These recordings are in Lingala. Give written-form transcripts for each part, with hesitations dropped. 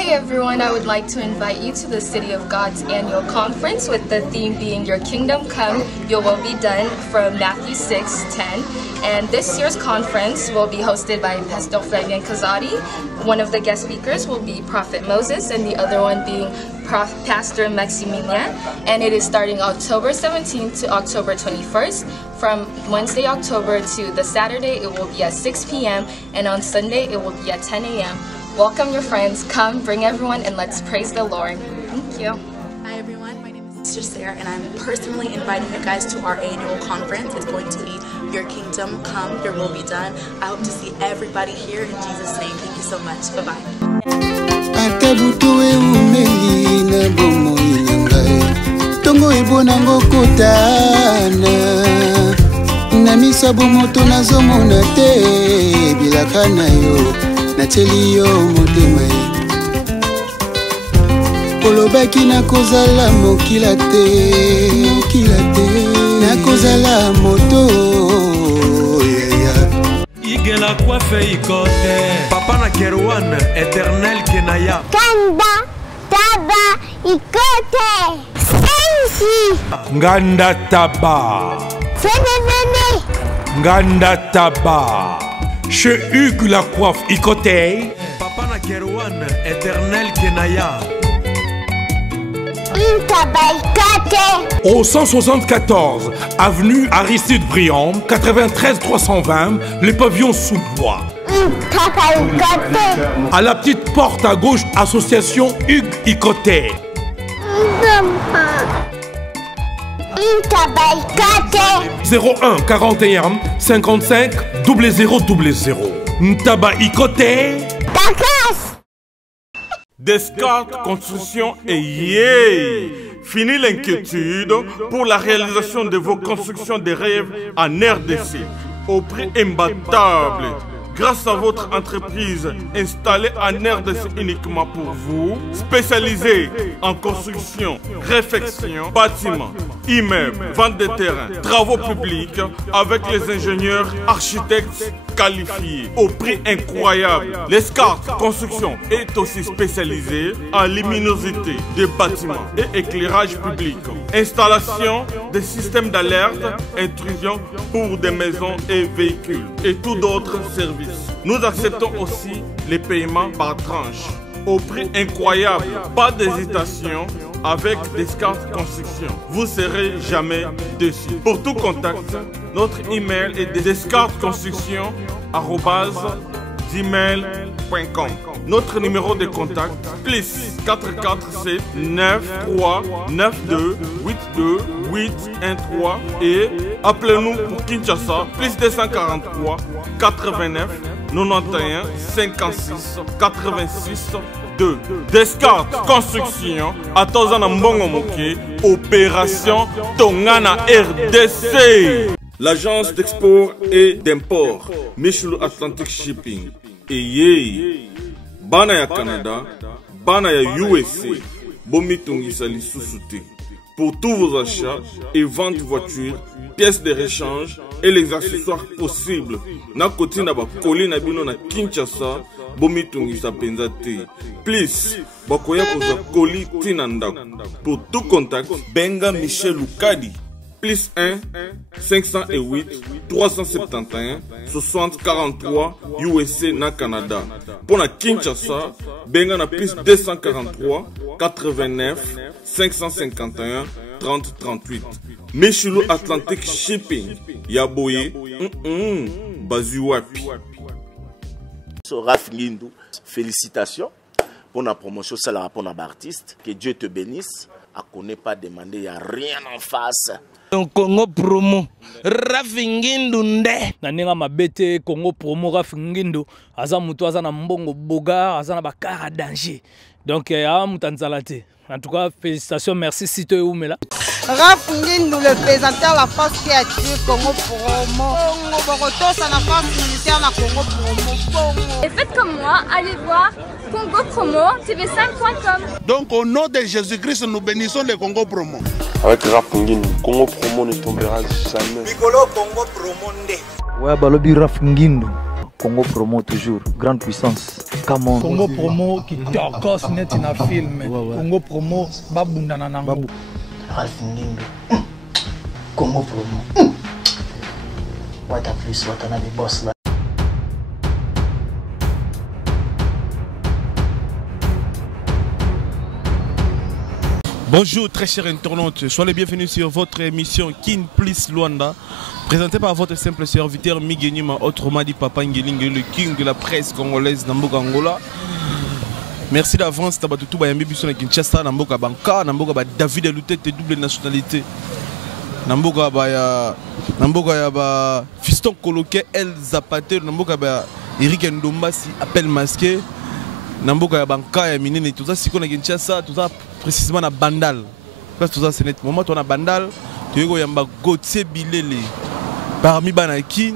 Hey everyone, I would like to invite you to the City of God's annual conference with the theme being Your Kingdom Come, Your Will Be Done from Matthew 6:10. And this year's conference will be hosted by Pastor Flavien Kazadi. One of the guest speakers will be Prophet Moses and the other one being Pastor Maximilian. And it is starting October 17th to October 21st. From Wednesday, October to the Saturday, it will be at 6 p.m. and on Sunday, it will be at 10 a.m. Welcome your friends, come, bring everyone, and let's praise the Lord. Thank you. Hi everyone, my name is Sister Sarah, and I'm personally inviting you guys to our annual conference. It's going to be Your Kingdom Come, Your Will Be Done. I hope to see everybody here in Jesus' name. Thank you so much. Bye-bye. Nateli yo motema kolobaki nakozala mokila te nakozala moto igela coiffe ikote papa na Kerouan éternel kenaya kanda taba ikote sensi nganda taba fenene nganda taba chez Hugues la coiffe Icotey. Papa na Kerouan, éternel Kenaya. Au 174 avenue Aristide Briand, 93 320, les pavillons sous bois. À la petite porte à gauche, association Hugues Icotey. 01 41 55 0000. Ntaba Icotey. Descartes Construction et yeah! Fini l'inquiétude pour la réalisation de vos constructions de rêves en RDC au prix imbattable. Grâce à votre entreprise installée en RDC uniquement pour vous, spécialisée en construction, réfection, bâtiments, immeubles, vente de terrains, travaux publics, avec les ingénieurs architectes qualifiés au prix incroyable. Descartes Construction est aussi spécialisée en luminosité des bâtiments et éclairage public, installation des systèmes d'alerte, intrusion pour des maisons et véhicules et tout d'autres services. Nous acceptons aussi les paiements par tranche au prix incroyable. Pas d'hésitation avec Descartes Construction. Vous ne serez jamais déçus. Pour tout contact, notre email est descartesconstruction@gmail.com. Notre numéro de contact plus 447 93 92 82 813 et appelez-nous pour Kinshasa plus 243 89 91 56 86 2. Descartes Construction à Tozana Mbongo Moké, opération Tongana RDC. L'agence d'export et d'import Michel Atlantic Shipping et yé bana ya Canada, bana ya USA, bomitungisa lisusuté. Pour tous vos achats et ventes de voitures, pièces de rechange et les accessoires possibles. Na koti na ba koli na bino na Kinshasa, bomitungisa penzate. Please, bakoya koza koli tinanda. Pour tout contact, benga Michel Lukadi. Plus 1 508 371 60 43 USA na Canada. Pour la Kinshasa, benga na plus 243 89 551 30 38. Michelo Atlantic Shipping. Yaboye. Bazuwapi. Raf Ngindou, félicitations pour la promotion, c'est la pour l'artiste. Que Dieu te bénisse. À connaît pas demander, il n'y a rien en face. Congo promo Raf Ngindou nde naninga mabete Congo promo Raf Ngindou aza mutu aza na mbongo boga aza na bakara danger donc a mutanzalate. En tout cas, félicitations, merci Sito et Oumela. Raf Ngindou, le présentateur la force créative Congo promo. Boroto, ça la force militaire na Congo promo. Et faites comme moi, allez voir Congo promo tv5.com. Donc au nom de Jésus-Christ, nous bénissons le Congo promo. Avec Raf Ngindou, Congo promo ne tombera jamais. Bigolo Congo promo nde. Ouais, balobi Raf Ngindou. Congo Promo toujours, grande puissance. Come on. Congo Promo qui torcos net na film. Congo Promo babundana nango. Rafingindo. Congo Promo. What a plus, what a boss là. Bonjour très chers internautes, soyez les bienvenus sur votre émission Kin Plus Luanda, présentée par votre simple serviteur Miguenyuma, autrement dit Papa Ngelingue, le king de la presse congolaise Namboka Angola. Merci d'avance, Tabatutu Bayambi Bisson à Kinshasa, Namboka Banka, Namboka David Lutete, double nationalité. Namboka Yaba Fiston Koloke, El Zapate, Namboka Eric Ndomba, si appel masqué. Namboka ya banka ya minene tout ça si qu'on a Kinshasa tout ça précisément na Bandal parce que tout ça c'est net moment on a Bandal tu yego yamba Gauthier Bilele parmi banakin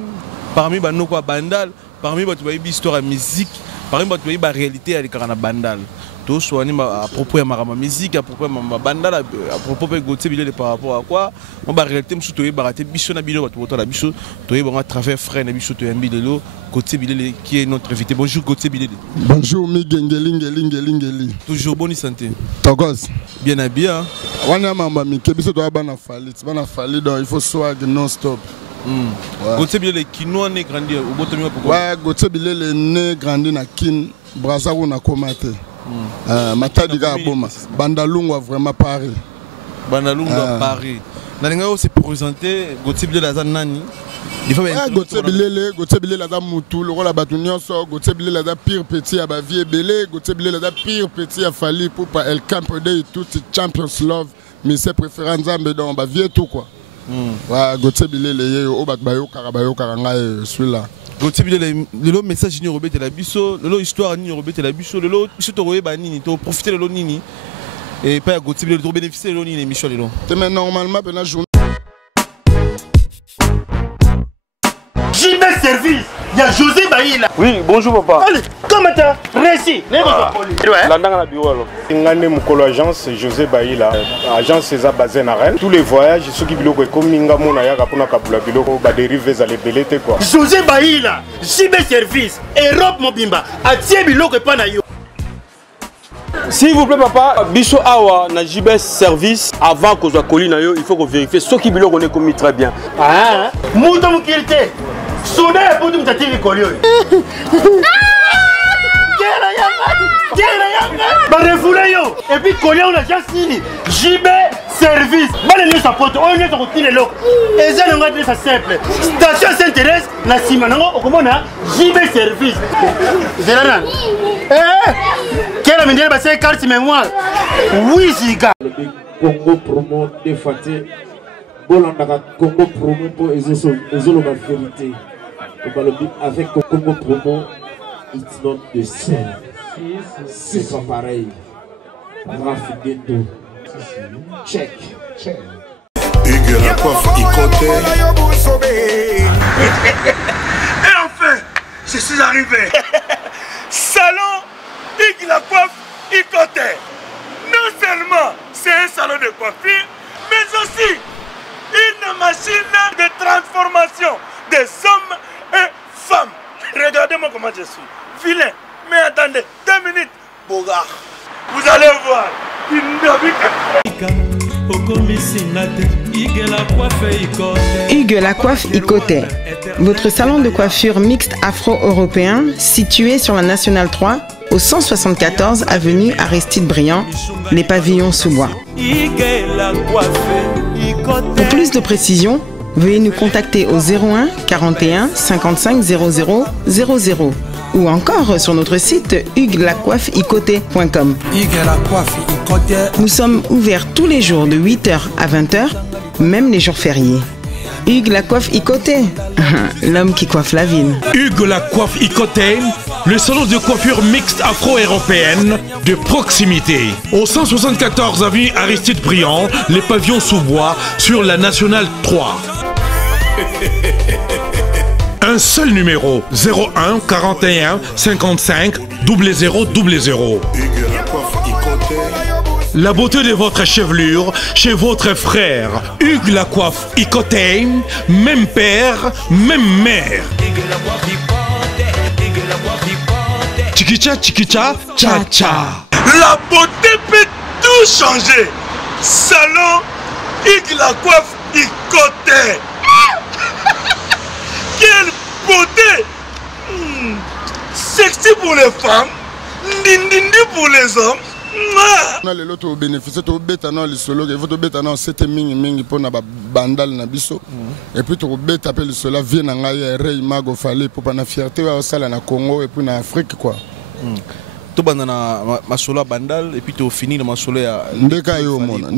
parmi banoko Bandal parmi batu ba histoire ya musique parmi batu ba réalité ya likana Bandal tout soit à propos ya marama musique à propos ya Bandal à propos de Gauthier Bilele par rapport à quoi on ba réalité msu to yeba raté biso na bilo batu boto la biso to yeba à travers frère na biso to yambi lelo Gauthier Bilele qui est notre invité. Bonjour Gauthier Bilele. Bonjour Miguel. Toujours bonne santé. Togos. Bien habillé. On a mamba Mikebiso doit bana fali donc il faut swag non stop. Gauthier Bilele qui nous est grandi au Botomio pourquoi? Ouais, Gauthier Bilele né grandi na Kin Brazzaville na Komate. Matadi ga boma. Bandalungu vraiment Paris. Bandalungu à Paris. Nalinga aussi présenter Gauthier Bilele à nani. Gauthier Bilele la mutu le rôle batu nyonso Gauthier Bilele la pire petit à vie belé Gauthier Bilele la pire petit à Fali pour pas El Campo de tout Champions Love mais c'est préférant Nzambe donc ba vie tout quoi. Ouais Gauthier Bilele au bat bayo karanga celui-là. Gauthier Bilele le message ni robete la biso le histoire ni robete la biso le biso to royeba nini to profiter le nini et pas Gauthier Bilele to bénéficier le nini émission le. Mais normalement ben la journée JB Service, il y a José Baïla. Oui, bonjour papa. Allez, comment t'as réussi? La bureau. Ngane Mukolo agence José Baïla, agence César Bazen à Rennes. Tous les voyages, ceux qui biloko comme Mingamona Yaga pour Nakabula biloko ba dérive vers les belete quoi. José Baïla, JB Service, Europe Mobimba, atie biloko pa na yo. S'il vous plaît papa, biso awa na JB Service avant que soit colline il faut qu'on vérifie ceux qui biloko on est commis très bien. Ah, mundo mukirite. Soudain pour nous t'attirer collier. Bah refoulez yo. Et puis collier on a déjà signé. JB Service. Bah les sa pote, on est sur le loc. Et ça on va dire ça simple. Station s'intéresse na simanango au comment na JB Service. Zélan. Quelle amène bah c'est carte mémoire. Oui giga. Congo Promo défaté. Bolanda Congo Promo pour ezolo la vérité. Avec Congo Promo, it's not the same. C'est pas pareil. Rafingindo. Check. Hugues la coiffe Ikote. Et enfin, je suis arrivé. Salon Hugues la coiffe Ikote. Non seulement c'est un salon de coiffure, mais aussi une machine de transformation des hommes et femmes. Regardez-moi comment je suis. Vilain. Mais attendez, 2 minutes. Bogard. Vous allez voir. Hugues la coiffe Ikote. Votre salon de coiffure mixte afro-européen situé sur la Nationale 3 au 174 avenue Aristide Briand, les pavillons sous bois. Pour plus de précisions, veuillez nous contacter au 01 41 55 00 00 ou encore sur notre site huguelacoiffeikote.com. Nous sommes ouverts tous les jours de 8h à 20h, même les jours fériés. Hugues la coiffe Ikote, l'homme qui coiffe la ville. Hugues la coiffe Ikote, le salon de coiffure mixte afro-européenne de proximité. Au 174 avenue Aristide Briand, les pavillons sous bois sur la Nationale 3. Un seul numéro, 01 41 55 00 00. La beauté de votre chevelure chez votre frère. Hugues la coiffe Ikote, même père, même mère. Chikicha, chikicha, cha cha. La beauté peut tout changer. Salon Hugues la coiffe Ikote. Quelle beauté! Sexy pour les femmes, ndindindi pour les hommes. On a l'autre au bénéfice, au bêta non les solos, il faut au bêta non c'était mingi pour na bandal na biso. Et puis au bêta appelle cela vient en ailleurs rey mago fallait pour na fierté au sala na Congo et puis na Afrique quoi. To bandana masolo bandal et puis tu fini le masolo ya ndeka yo mona.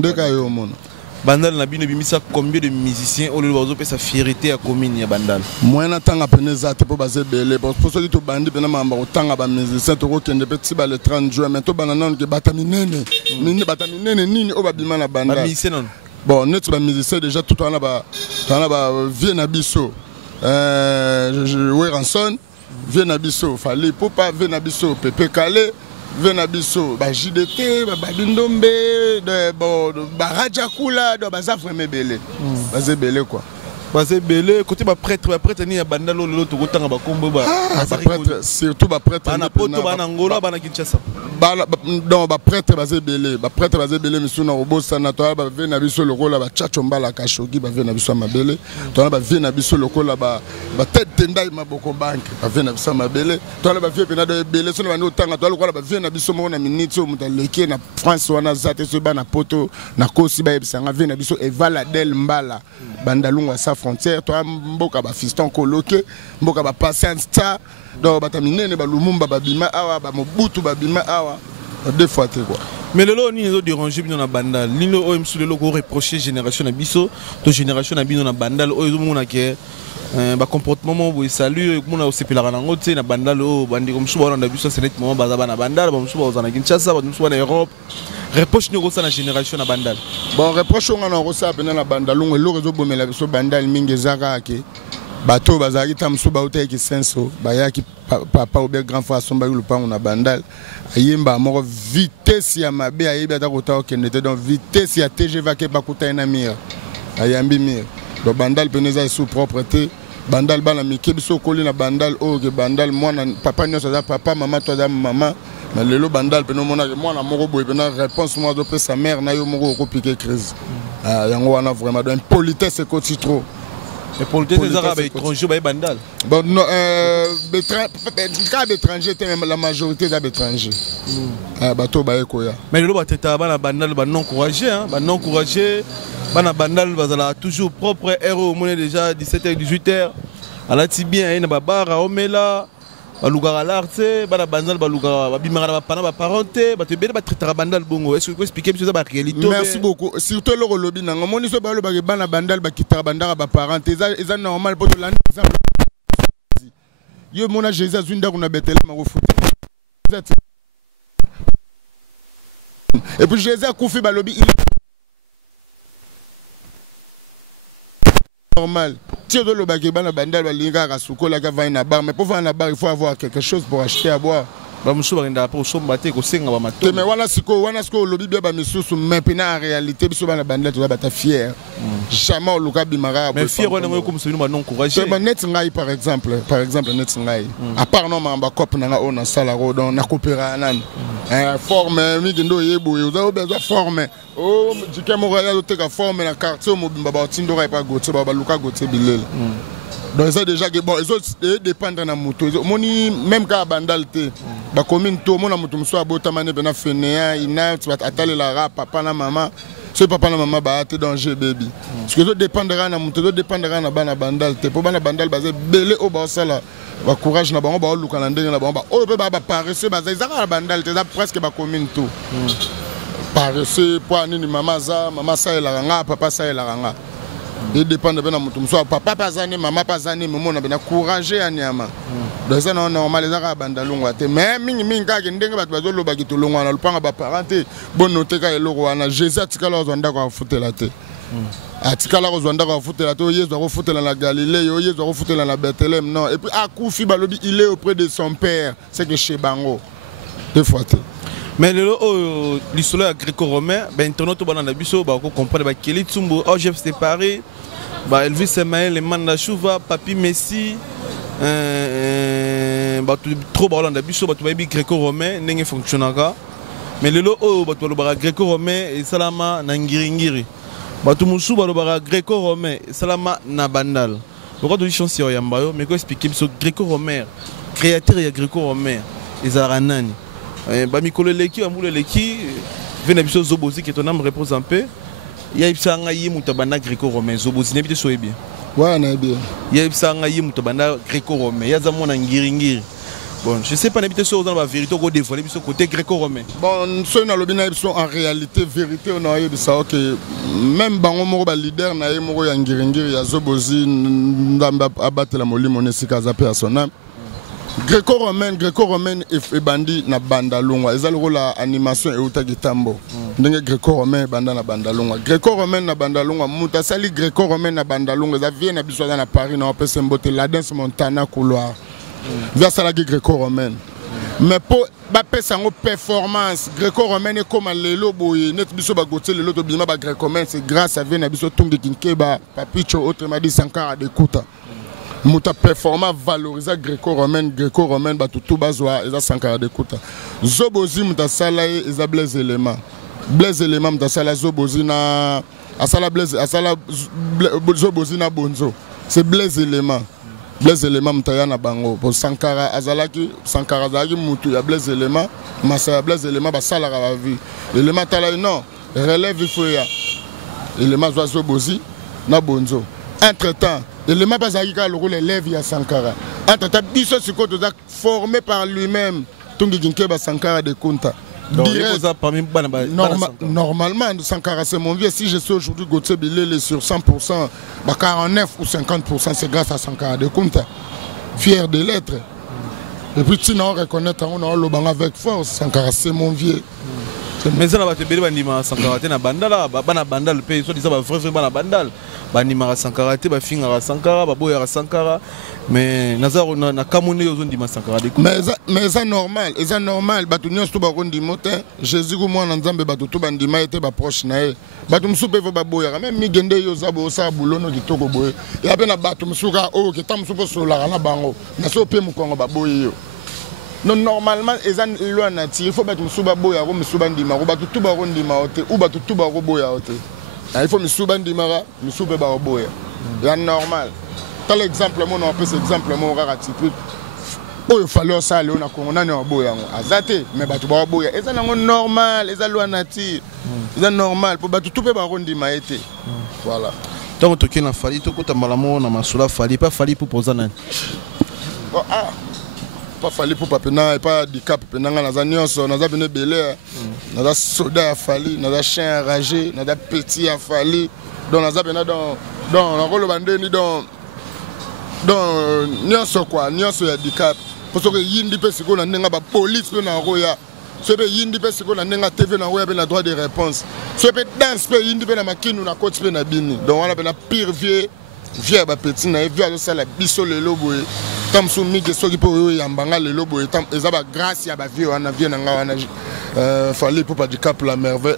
Bandal na bino bimisa combien de musiciens au lieu de sa fierté à commune ya bandal. Moi na tanga peneza te pour baser belé parce que ceux qui bandi pena mamba otanga ba musiciens to kende petit ba le 30 juin mais to banana ke bataminene nini o ba bima na bandal. Ba musicien non. Bon net ba musiciens déjà tout on a ba vie na biso Ranson vie na biso fallait pour pas vie na biso Pepe Calais Venabiso, JDT, Babindombe, Baraja Kula, Bazafre Mebele. Bazé Belé quoi. Bazé Belé, côté prêtre, ni à Bandalo, l'autre côté à Bakombo. Surtout prêtre. Bana Poto, Banangola, Bana Kinshasa. Non, prêtre Bazé Belé, prêtre Bazé Belé, monsieur Narobo Sanatoire, Venabiso, le rôle à Tchachomba, la Kashogi, Venabiso Mabele, toi là, Venabiso, le rôle à tête Tendai Maboko Bank, Venabiso Mabele, toi là, Venado Belé, son nom autant à toi, le rôle à Venabiso Mona Minito, Mutaleke, na France, Wana Zate, Subana Poto, Nakosi Baebsanga, Venabiso, Eva Ladel Mbala, Bandalunga à sa frontière, toi, Mboka Fiston Koloke, Mboka Patient Star, donc Batamine, Balumumba Babima Awa, Mobutu Babima Awa. Deux fois quoi. Mais le lot ni dérangé bien dans bandal. Ni le OM sur le logo reproché génération na biso, to génération na bino na bandal o ezo mona ke ba comportement mo salut mona osepela na ngote na bandal o bandi comme souvent na biso c'est net moment bazaba na bandal ba souvent aux na Kinshasa ba souvent na Europe. Reproche ni na génération na bandal. Bon reproche on na rosa bena na bandal ngo lo rezo bomela biso bandal mingi zaka ke bato bazaki tamso ba uteki senso bayaki papa ou bien grand frère somba le pan on a bandal ayemba moko vitesse ya mabe ayebi ata kota okende donc vitesse ya TGV ke bakuta na mire ayambi mire donc bandal peneza sous propreté bandal bana mikebiso koli na bandal o ke bandal mwana papa nyoso za papa mama to za mama na lelo bandal peno mona mwana moko boy pena réponse moi de sa mère na yo moko ko piquer crise yango wana vraiment donc politesse ko trop. Les politiques des Arabes étrangers, ils bandal. Bon, non, cas d'étrangers, la majorité des étrangers. Mais le lot de bandal, non encouragé, non encouragé, bandal, toujours propre, héros, on est déjà 17h, 18h. À la Tibia, il y a un bar à Omela. Baluga l'arte, bandal, baluga, bimara, pana, parenté, traiter bandal bongo. Est-ce que vous pouvez expliquer monsieur la réalité? Merci beaucoup. Surtout le lobby, non, mon iso balo bana bandal, bakita bandara, parenté, c'est normal pour l'année. Yo mona Jésus zunda kuna betele ma refoute. Et puis Jésus a koufi balobi normal. Si on le bagage bana bandal balinga kasuko la kava na bar mais pour vendre la bar il faut avoir quelque chose pour acheter à boire. Ba musu barinda pour sombate ko senga ba mato. Mais wana siko lobi bia ba misusu mais pena en réalité biso bana bandal to ba ta fier. Jamais luka bimara. Mais fier wana ngo comme celui ba non encouragé. Mais net ngai par exemple net ngai. À part non ma cop na on sala ro don na coopéra nan. Forme mi ndo yebo yo za besoin forme. Oh dikemo ya to ka forme na quartier mo bimba ba tindo ra pa gote ba luka gote bilel. Donc ça déjà que bon les autres dépendent na moto moni même ka bandalité ba commune to mona moto mso abota mané bena fenea ina tu va atale la rap papa na maman ce papa na maman ba te danger baby parce que autres dépendra na moto dépendra na bana bandalité pour bana bandal basé belé au ba sala ba courage na bango ba luka na ndenge na bango ba o be ba paresseux ba za bandalité za presque ba commune to paresseux pour nini maman ça ela nga papa ça ela nga. Il dépend de bien mutum so papa pazani maman pazani momo na bena courager anyama donc ça non normal les arabes bandalungwa te mais mingi ka ndenge bat bazolo bagito longwa na lupanga ba parenté bon noter ka eloko wana Jésus atikala ozanda ko afutela te atikala ozanda ko afutela te yezu ko futela na Galilée yezu ko futela na Bethléem non et puis akufi balobi il est auprès de son père c'est que chez Bango deux fois te. Mais l'histoire gréco-romain, internaute banana biso ba ko comprendre ba Kelly Tsumbo, OGF c'est Paris, ba Elvis Semaël, les Manda Chouva, Papi Messi, trop balanda biso bato bayebi gréco-romain ndenge fonctionnaka mais lelo oyo bato balobaka gréco-romain esalama na ngiringiri bato mosusu balobaka gréco-romain esalama na bandal pourquoi todi chance ya oyamba yo mais koexplike biso gréco-romain créateur ya gréco-romain ezalaka nani bamikolo eleki bambula eleki ve na biso zobozi ke ton âme repose un peu yayebisa ngai ye moto abanda gréco-romain zobozi nayebi te so oyebi ouais nayebi yayebisa ngai ye moto abanda gréco-romain yaza mwana ngiringiri bon je sais pas nayebi te so oza na bavérité okodévoile biso côté gréco-romain bon soki nalobi nayebi so en réalité vérité oyo nayebisa oke même bango moko balider na ye moko ya ngiringiri ya zobozi ndambe abatela molimo na esika aza mpe ya soname gréco-romaine ebandi na bandalungwa eza lokola animation eutaki tambo ndenge gréco-romain ebanda na bandalungwa gréco-romaine na bandalungwa moto asali gréco-romaine na bandalungwa eza vie na biso aza na Paris na opesa mbote Ladens Montana couloir vi asalaki gréco-romaine mais mpo bapesa yango performance gréco-romaine ekoma lelo boye neti biso bagotie lelo tobima bagréco-romaine c'est grâce à vie na biso Tungi Kinkeba Papicho autrement dit Sankara Dekuta muta performant valoriser gréco-romaine batutu bazwa eza Sankara Dekuta zobozi muta sala eza Blaise Elément muta sala zobozi na asala zobozi na bonzo c'est Blaise Elément muta ya na bango pour Sankara azalaki mutu ya Blaise Elément masa ya Blaise Elément basalaka ba vie Elément tala non relève il faut ya Elément zwa zobozi na bonzo entre temps Elément bazalaki ka loko l'élève ya Sankara entre temps biso siko toza formé par lui-même Tungi Kinkeba Sankara Dekuta normalement Sankara c'est mon vieux si je suis aujourd'hui Gauthier Bilele sur 100% 49 ou 50% c'est grâce à Sankara Dekuta fier de l'être et puis tu n'en reconnaître on a le bang avec force Sankara c'est mon vieux mais ça va te bénir bandima Sankara te na bandala bana bandal pe so disa ba vrai bana bandal bandima Sankara te ba finga Sankara ba boya Sankara mais nazaro na kamone yo ndima Sankara de mais ça normal batu nyos to ba rondi mote Jésus ko mwana nzambe batu to bandima ete ba proche na ye batu msupe vo ba boya même mi gende yo zabo sa bulono kitoko boye ya pe na batu msuka o ke tam msupo so la na bango na so pe mukongo ba boye yo non normalement ezan loi nature il faut battre musuba boya ko musuba ndima ko battu tuba ko ndima ote ou battu tuba ko boya ote il faut musuba ndima ka musube ba ko boya ya normal tel exemple mon on peut cet exemple mon rara typique oyo fallait ça le na ko nani boya ngo azate mais battu ba boya ezan ngo normal ezan loi nature ezan normal pour battu tuba ba ko ndima ete voilà donc to kina fali to ko tambalamo na masula fali pas fali pour poser nani pas fallu pour papena et pas du cap penanga na zanyoso na za bene belé na za soda fali na za chien enragé na za petit fali donc na za bena dans na rolo bandeni dans nyoso quoi nyoso ya du cap parce que yindi pe siko na nenga ba police pe na roya so pe yindi pe siko na nenga TV na roya pe na droit de réponse so pe dance pe yindi pe na makinu na coach pe na bini donc on a bena pire vieux ba petit na vieux ça la biso le lobo tam so mi geso ki po yambanga le lobo tam ezaba grâce ya ba vieux wana vieux na nga wana fallait pour pas du cap la merveille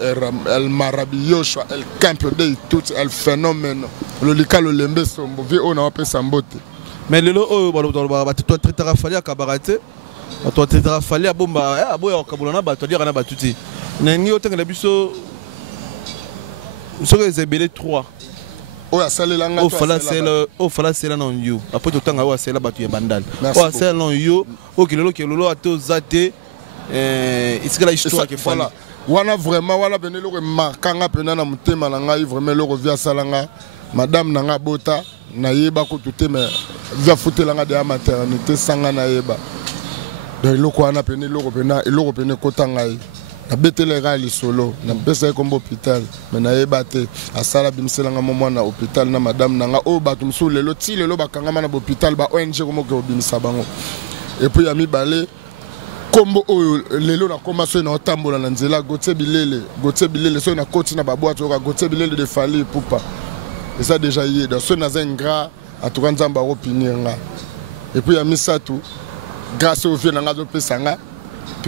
el maravilloso el campo de tout el phénomène le likalo lembe sombo vieux on a pesa mbote mais lelo oyo ba to traitera fallait akabarate to traitera fallait bomba aboya okabulana ba to dire na batuti na ni otanga biso so ezebele 3 o asalela nga o fala sela non yo après to tanga o asela batu ya bandal o asela non yo o kilolo ato zate isikala histoire ke voilà wana vraiment wana benelo ko markanga pena na mutema na ngai vraiment lo via salanga madame nanga bota na yeba ko tutema via futelanga de maternité sanga na yeba de loko wana pena loko pena kotanga yi na betele gali solo na pesa ko hôpital mais na yeba te asala bimselanga momo na hôpital na madame nanga o batu msu lelo ti lelo bakanga na hôpital ba ONG ko mo ko bimisa bango et puis ami balé kombo oyo lelo na koma so na otambola na nzela Gauthier Bilele so na koti na babwato ka Gauthier Bilele de Fali Poupa et ça déjà yé dans so na zengra atuka nzamba opinyenga et puis ami satu grâce au vieux nanga zo pesanga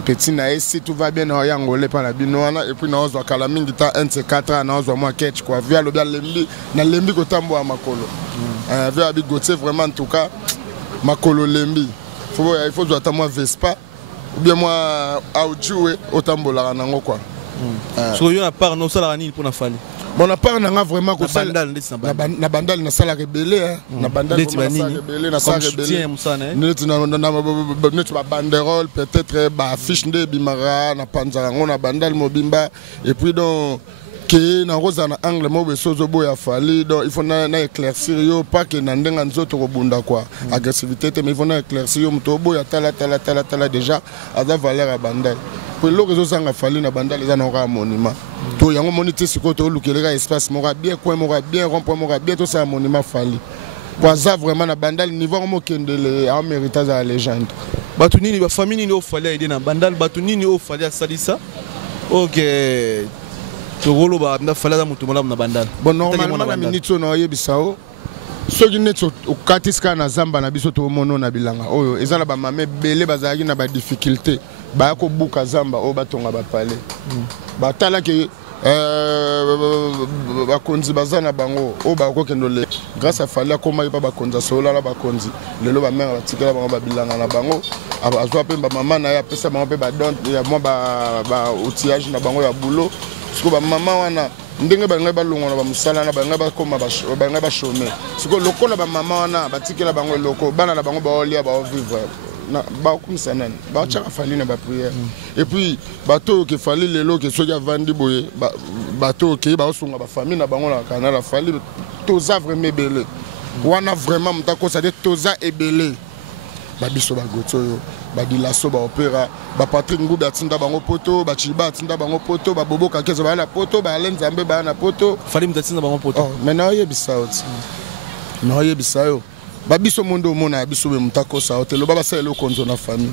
petit na si tout va bien na yangole pa na binoana et puis na ozo kala mingi ta 1 na ozo moi catch quoi via le bien lembi na lembi ko tambo a makolo via abi Gauthier vraiment en tout cas makolo lembi il faut doit moi Vespa ou bien moi audio otambola nango quoi so yo na part no sala nini pour na fali bon na part nanga vraiment ko sala na bandal na sala rebelle na bandal na sala rebelle net ba banderole peut-être ba affiche nde bimara na panza ngo na bandal mobimba et puis donc que na rosa na angle mo besozo boya fali donc il faut na éclaircir yo pas que na ndenga nzoto ko bunda quoi agressivité mais il faut na éclaircir yo mto boya tala déjà ada valeur à bandal pour le réseau sanga fali na bandal za na ra monument to yango monité siko to lukeleka espace mo ra bien coin mo ra bien rond-point mo ra bien to ça monument fali pour ça vraiment na bandal niveau mo kendele en méritage à la légende batu nini ba famille ni o fali aider na bandal batu nini o fali salisa OK Togolo ba na fala da mutu mala na bandal. Bon normalement na minute na yebisao. Soki neto okatiska na zamba na biso to mono na bilanga. Oyo ezala ba mame belé bazaki na ba difficulté. Ba ko buka zamba o batonga ba palé. Ba tala ke ba konzi bazana bango o ba ko kendole. Grâce à fala koma ba ba konza sola la ba konzi. Lelo ba mère ba tikela bango ba bilanga na bango. Azwa pe ba mama na ya pesa bango pe ba don ya mo ba outillage na bango ya boulot. Siko ba mama wana ndenge bangai ba longola ba musala na bangai ba koma bangai ba chômer siko lokola ba mama wana batikela bango loko bana na bango ba olia ba vivre na ba kumisa nani ba chaka fali na ba prière et puis bato ke fali lelo ke soja vandi boye bato ke ba osunga ba famille na bango na kana la fali toza vraiment belé wana vraiment mutako ça dit toza ebelé ba biso ba gotsoyo ba dilaso ba opéra ba Patrick Ngoubi atinda bango poto ba Chiba atinda bango poto ba Bobo Kakezo ba na poto ba Alain Nzambe ba na poto fali mutatinda bango poto maintenant yebisa oti no yebisa yo ba biso mondo mona biso be mutako sa hotelo ba sala le konzo na famille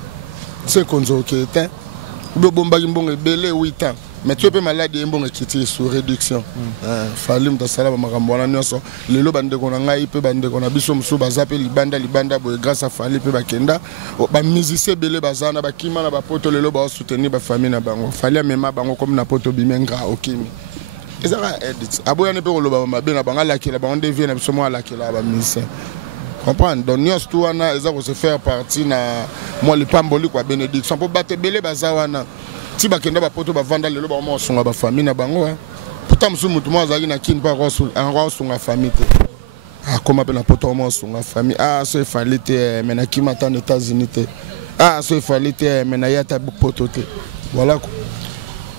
c'est konzo okete bo bomba mbongo ebele 8 ans mais tu peux malade mbongo kiti sous réduction fali mutasala ba makambo wana nyonso lelo bandeko na ngai pe bandeko na biso musu bazape libanda boye grâce à fali pe bakenda ba musicien belé bazana ba kima na ba poto lelo ba soutenir ba famille na bango fali mema bango comme na poto bimenga okimi ezaka edit aboya ne pe ko loba mabe na banga lakela ba onde vie na biso mo lakela ba musicien comprendre donc nyonso tu wana ezako se faire partie na moi le pamboli kwa bénédiction pour battre belé bazawana ti bakenda ba poto ba vanda lelo ba mo songa ba famille na bango pourtant musu mutu mo azali na kin pa rosul en rosunga famille te comment pe na poto mo songa famille so fallait te mena ki mata aux États-Unis te so fallait te mena yata poto te voilà quoi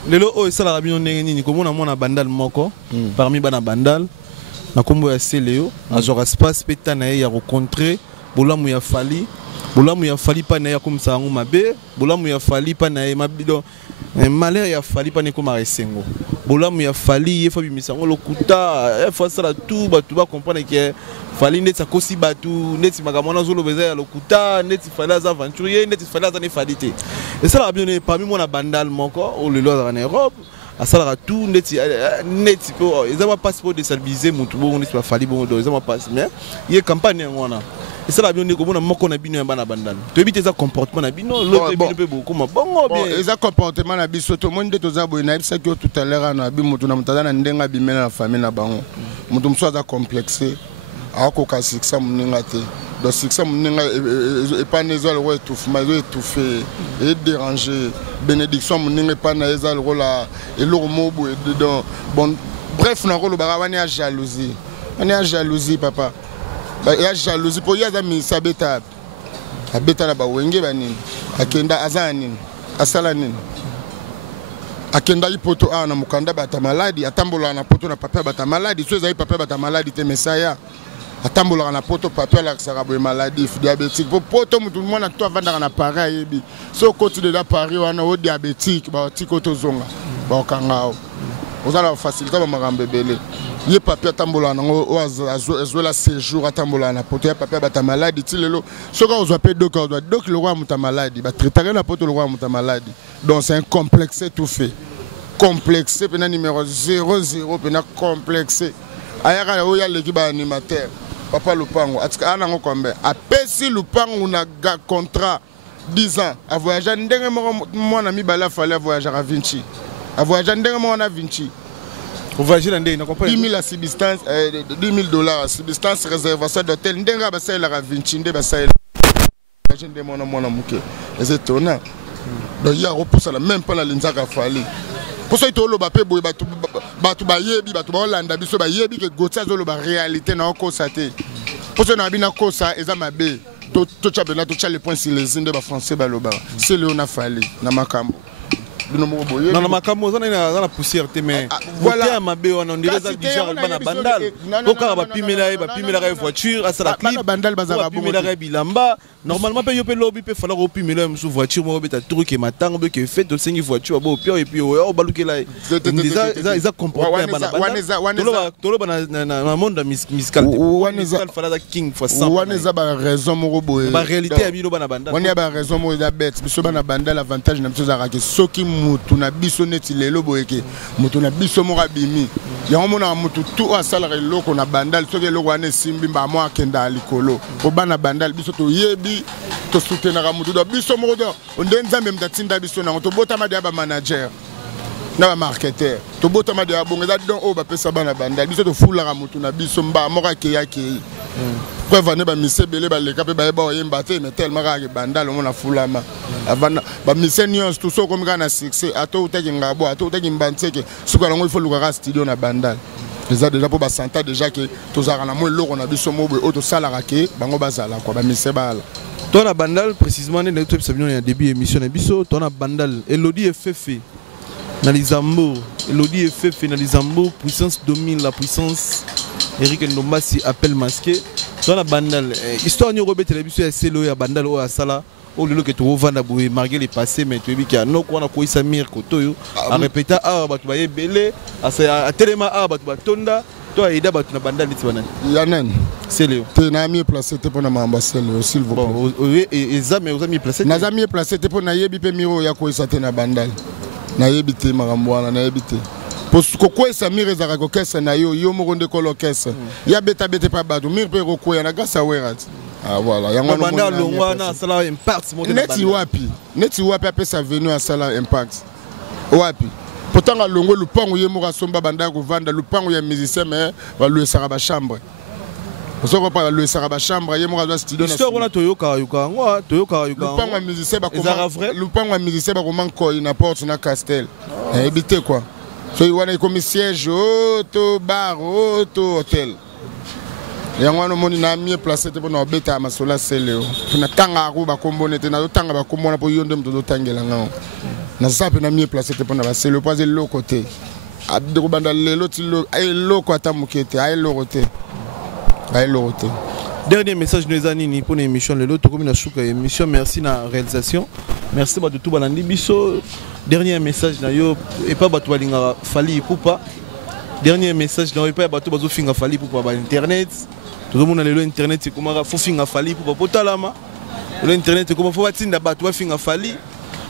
lelo o sala rabino ndenge nini komona mona bandal moko parmi bana bandal na kombo ya Seleo azora espace peta na ya rencontrer bolamu ya fali pa na ya comme ça ngo mabe bolamu ya fali pa na ya mabido malheur ya fali pa ne ko maresengo bolamu ya fali ye fa bimisa ngo lokuta fa sala tout batu ba comprendre que fali ndetsa kosi batu ndetsi makamona zolo beza ya lokuta ndetsi fali za aventurier ndetsi fali za ne falite et ça la bien parmi moi na bandal moko o le loi en Europe à ça tout ndetsi po ils ont passeport de stabiliser mutu bo ndetsi ba fali bo ils ont passe mais il campagne ngona et ça la bien ko mona moko na bino bana bandal to ebite za comportement na bino l'autre bino pe beaucoup bongo bien ils ont comportement na biso to monde to za bo na bisa ki tout à l'heure na bi mutu na mutaza na ndenga bi mena na famille na bango mutu mso za complexé ako ka siksa muninga te donc siksa muninga et pas nezo le étouffement étouffé et déranger bénédiction muninga pas na eza le rôle et le mobo et dedans bon bref na rôle ba wani a jalousie on est à jalousie papa il y a jalousie pour y a des sabeta abeta na ba wenge banini akenda azanini asala nini akenda ipoto na mukanda bata maladi atambola na poto na papa bata maladi so ezali papa bata maladi te mesaya atambola na poto papa la sarabe maladie diabétique pour poto mutu mona to avanda na Paris yebi so côté de la Paris wana o diabétique ba tiko to zonga ba kangao ozala faciliter ba makambe belé ye papa atambola nango o azola séjour atambola na poto ya papa bata maladi ti lelo soka ozwa pe doc le roi muta maladi ba traiter na poto le roi muta maladi donc c'est un complexe tout fait complexé pena numéro 00 pena complexé ayaka o ya l'équipe animateur papa Lupango atika anango kombe apesi Lupango na contrat 10 ans a voyager ndenge mwana mibala fallait voyager à Vinci a voyager ndenge mwana Vinci au voyager ndenge na comprendre 10 000 à subsistance $10,000 subsistance réservation d'hôtel ndenge ba sala à Vinci ndenge ba sala imagine des mona mouké. C'est étonnant. Donc il y a repoussé même pas la linzaka fali. Pour ça il tolo ba pe boy batu ba yebi batu ba Hollande biso ba yebi que Gauthier zolo ba réalité na ko saté. Pour ça na bina ko sa eza mabe. To chabela to chale point sur les indes ba français ba loba. C'est le on a fallu na makambo. Non, ma camo, ça n'a pas poussière, mais voilà, ma bé, on dirait ça déjà à bandal. Donc, on va pimer la voiture, à la clip, bandal, bazar, pimer la bilamba. Normalement, il peut lobby, il falloir pimer la voiture, moi, un truc qui m'attend, qui fait de 5 voitures, au pire, et puis, on va louer là. Ils ont compris. Dans monde miscal, king for some. On a raison, mon la réalité, on a raison, mon bête. Parce que bandal, l'avantage, n'a pas de mutu na biso neti lelo boyeke mutu na biso morabimi ya mona mutu tout asala loko na bandal soke loko ane simbi ba mo akenda alikolo po bana bandal biso to yebi to soutenir mutu do biso modo ondenza même datinda biso na to botama dia ba manager na ba marketeur to botama dia bonga donc o ba pesa bana bandal biso to fula mutu na biso mba mo ka ke yake Quoi va ne ba mise belé ba leka pe ba ba oyemba te mais tellement rare bandal on a fulama avant ba mise nuance tout ça comme kana succès ato utaki ngabo ato utaki mbanteke suka longo il faut luka studio na bandal déjà pour ba santa déjà que tozara na mo loko na biso mo bo auto salara ke bango bazala quoi ba mise bala toi na bandal précisément ne top sabino ya début émission na biso toi na bandal Elodie et Fefe na Lizambo Elodie et Fefe na Lizambo puissance domine la puissance Eric Ndombasi appelle masqué dans la bandal histoire ni Robert télévision ya selo ya bandal o asala o lelo que tu vanda boue malgré les passés mais tu bi a no ko na ko Samir Kotoyo a répéter a batu ba yebele a telema a batu ba tonda to aida batu na bandal niti banani yanen selo te na mieux placé te pour na ambassadeur s'il vous plaît et ça mais aux amis placé na za mieux placé te pour na yebi pe miro ya ko isate na bandal na yebi te marambo na yebi te pourquoi Samir ezaka ko kesa na yo moronde ko lokesa ya beta pa badu mir pe ko ya na gasa werat ah voilà ya ngwana banda longwa na sala impact neti wapi apesa venu à sala impact wapi potanga longo lupango ye mo kasomba banda ko vanda lupango ya musicien mais va louer saraba chambre osoko pa louer saraba chambre ye mo ka studio na histoire na toyoka ngwa lupango ya musicien ba comment lupango ya musicien ba comment ko ina porte na castel habité quoi. So you want to come siège auto bar auto hôtel. Ya ngwana moni na mieux placé te bona beta masola seleo. Na tanga ko ba kombonete na tanga ba kombona po yonde mto tangela ngao. Na sape na mieux placé te bona ba seleo pas le côté. Abdo banda lelo ti lo ay loko atamukete ay lorote. Ay lorote. Dernier message nous anini pour l'émission lelo to comme na shuka émission merci na réalisation. Merci ba de tout balandi biso. Dernier message na yo et pas bato balinga fali poupa. Dernier message na yo et pas bato bazo finga fali poupa ba internet. Tout le monde a le internet c'est comment faut finga fali poupa potalama. Le internet comment faut batinda bato ba finga fali.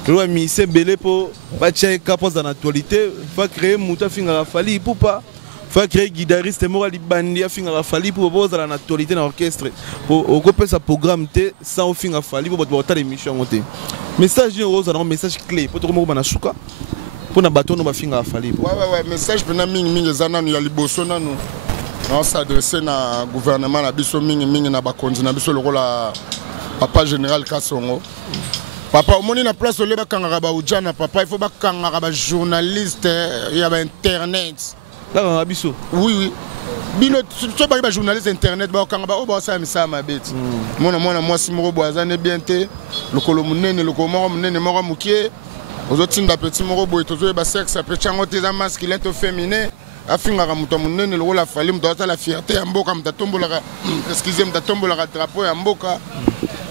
Le mise belé pour ba check capos dans l'actualité, faut créer muta finga fali poupa. Faut créer guitariste moral bandi a finga fali pour poser dans l'actualité dans orchestre. Pour occuper sa programme té sans finga fali pour boire l'émission monter. Message rose un message clé pour tout le monde na shuka pour na bateau no ba finga fali. Ouais message pena mingi zana ya liboso nanu. On s'adresser na gouvernement na biso mingi na bakonzi na biso lokola papa général Kasongo. Papa au moni na place le ba kangaka ba ujana papa il faut ba kangaka ba journaliste ya ba internet. Là biso. Oui. Bino so ba journaliste internet ba kangaba o ba sa misa ma bête. Mona moi si moro boazane bien te lokolo munene lokolo moro munene moro mukie ozotinda petit moro boy tozo ba sexe apechango te za masculin to féminin afinga ka muto munene lokola fali muto la fierté ya mboka mtatombola excusez mtatombola drapeau ya mboka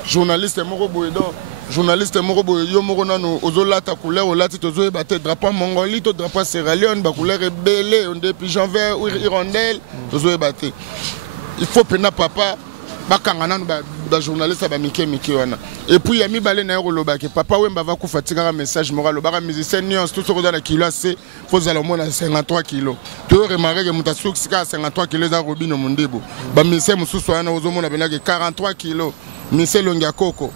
journaliste moro boy donc journaliste moko boy yo moko nanu ozolata couleur olati tozo battre drapeau Mongolie to drapeau Sierra Leone ba couleur belé on des pigeons verts ou hirondelle tozo battre il faut pena papa bakanga nanu ba journaliste ba mike wana et puis ya mibale na yoloba ke papa wemba va ku fatika message moral ba musicien nuance tout ce que dans la kilo c'est faut za le monde à 53 kg to remarquer que mutasuk sika 53 kg za robino mondebo ba musicien mususu wana ozomona benake 43 kg musicien longa koko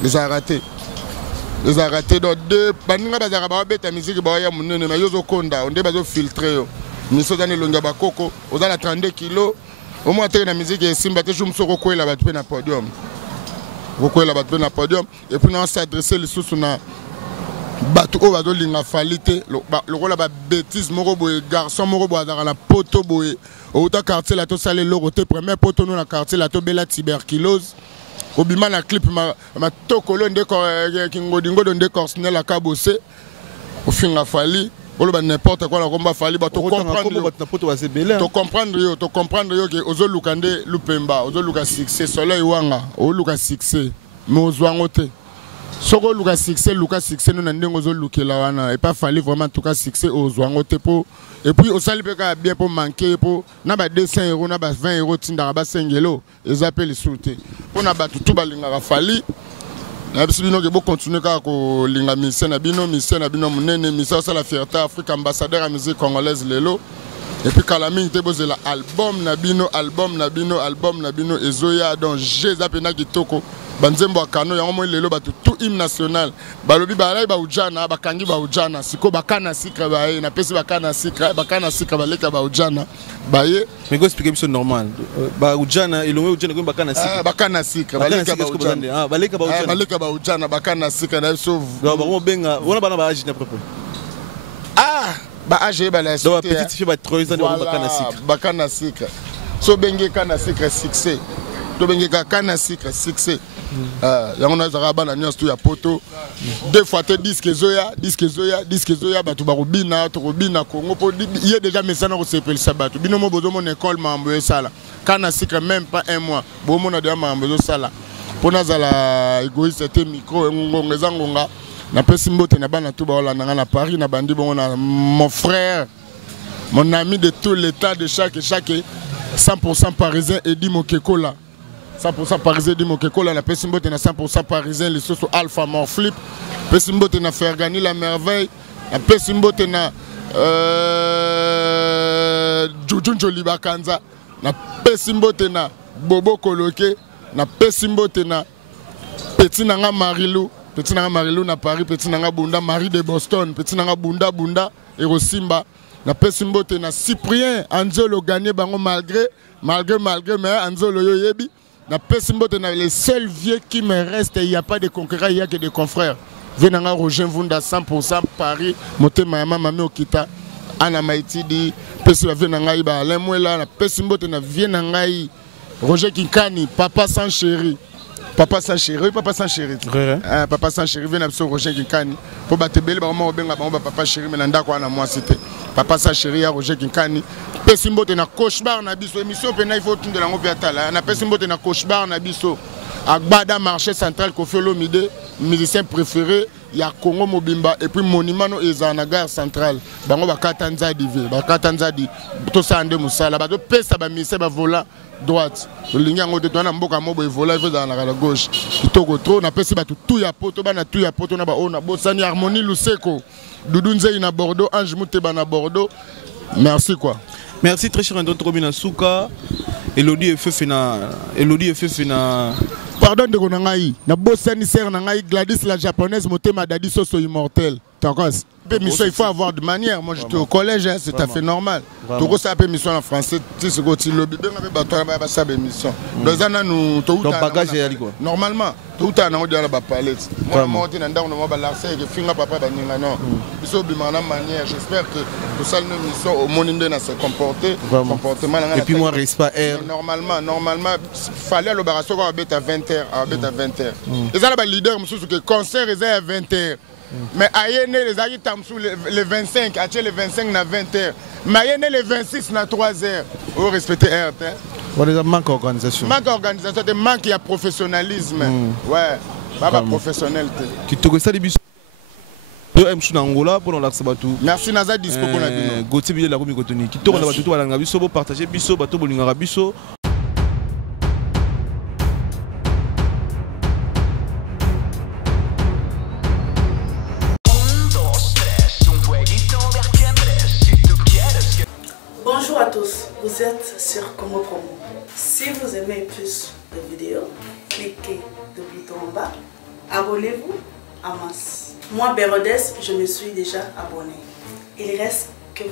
les a ratés dans deux baninga bazara ba beta musique ba ya munene na yozo konda onde bazo filtrer yo miso zane longa ba koko ozala 32 kg au moins te na musique et simba te jumso ko kwela ba tu na podium okoyela bato na podium et puis on s'adresser lisusu na bato oyo bazolinga fali te lokola babétise moko boye garçon moko boye azalaka na poto boye outa quartier la tosala eloko te premier poto no na quartier la tobela tuberculose obima na clip matokolo ndeko kingodingodo ndeko Orsnel akabose ofinga fali oloba n'importe quoi la komba fali ba to comprendre yo ke ozoluka nde lupemba ozoluka succès soleil wanga oluka succès mais ozwango te soko luka succès no na ndengo ozolukela wana et pas fali vraiment en tout cas succès ozwango te po et puis osali peka bien pour manquer po na ba 200 euros na ba 20 euros tindaka ba 5 euros les appels souté pour na ba tout balinga fali na biso bino ke bo continuer ka ko linga mission na bino munene mission ça la fierté Afrique ambassadeur à musique congolaise lelo et puis kalami te bozela album na bino ezoya donc jeza pena kitoko banzembo akano yango mo lelo bato tout hymne national balobi balai ba ujana bakangi ba ujana siko bakana sikra baye na pesi bakana sikra baleka ba ujana baye mais go expliquer biso normal ba ujana ilongwe ujana ko bakana sikra baleka ba ujana bakana sikra na biso ba ko benga wona bana ba age na propos ba age ba la donc petite fille ba 3 ans bakana sikra so benge kana sikra succès to benge kana sikra succès yango na zaka bana nyonso to ya poto deux fois te disque zoya bato barobina to robina Congo po il y a déjà messana ko sepel sabato bino mo bozo mon école mambo esala kana sikra même pas un mois bo mona de mambo zo sala pona zala égoïste te micro ngonga zangonga na pesi mbote na bana to ba olanda na Paris na bandi bongo na mon frère mon ami de tout l'état de chaque 100% parisien Eddie Mokekola 100% parisien Eddie Mokekola na pesi mbote na 100% parisien les soso Alpha Morflip pesi mbote na Fergani la merveille na pesi mbote na Jujunjo Libakanza na pesi mbote na Bobo Koloke na pesi mbote na Petit Nanga Marilou na Paris Petit Nanga Bunda Marie de Boston Petit Nanga Bunda Erosimba na pesi mbote na Cyprien Anzolo gagné bango malgré mais Anzolo yo yebi na pesi mbote na les seuls vieux qui me restent il y a pas de concurrents il y a que des confrères venanga Roger Vunda 100% Paris motema ya mama mi okita ana maitidi pesi va venanga iba Alain Mwela na pesi mbote na venanga Roger Kinkani papa sans chéri Papa sans chéri vient absolument Roger Kinkani pour batebele ba mo benga ba papa chéri menanda kwa na moi c'était papa sans chéri ya Roger Kinkani pesimbote na cauchemar na biso émission pena il faut tunda lango viatala na pesimbote na cauchemar na biso agbada marché central Koffi Olomide musicien préféré ya Congo Mobimba et puis monument no ezana gare centrale bango bakata nzadi to sande musala ba to pesa ba mise ba vola droite lingi yango de tona mboka mobo evola evo dans la gauche kitoko trop na pesi ba tout ya poto bana tout ya poto na ba ona bosani harmonie Luseko Doudou Nzei na Bordeaux Ange Muteba na Bordeaux merci quoi. Merci très cher André Robina Souka Elodie Fefina pardon de konangai na bosani ser na ngai Gladys la japonaise motema dadi soso immortel t'encasse mission il faut avoir de manière moi j'étais au collège hein, c'est tout à fait normal tout ça appelle mission en français tu sais quoi tu le bébé avait bateau ba ça mission dans un nous tout bagage yali quoi normalement tout à na ba parler moi monter na ndako no ba larcer que finga papa ba ninga non biso bi mana manière j'espère que tout ça nos mission au monde na se comporter comportement et puis moi respect air normalement fallait l'opération à 20h à 20h et ça ba leader monsieur que concert est à 20h. Mais Ayene les aïe tamsou les 25, à les 25 na 20h. Mais Ayene les 26 na 3h. Vous respectez RT. Voilà, manque d'organisation. Manque d'organisation, manque de professionnalisme. Ouais, pas professionnalité. Tu te restes à l'ébis. Angola pour l'accès. Merci Naza dispo pour la vie. Gauthier Bilé la Romi Kotoni. Qui tourne là-bas tout à l'angabiso pour partager biso, bateau bolingara biso. Bonjour à tous, vous êtes sur Congo Promo. Si vous aimez plus de vidéos, cliquez le bouton en bas, abonnez-vous à masse. Moi, Bérodès, je me suis déjà abonné. Il reste que...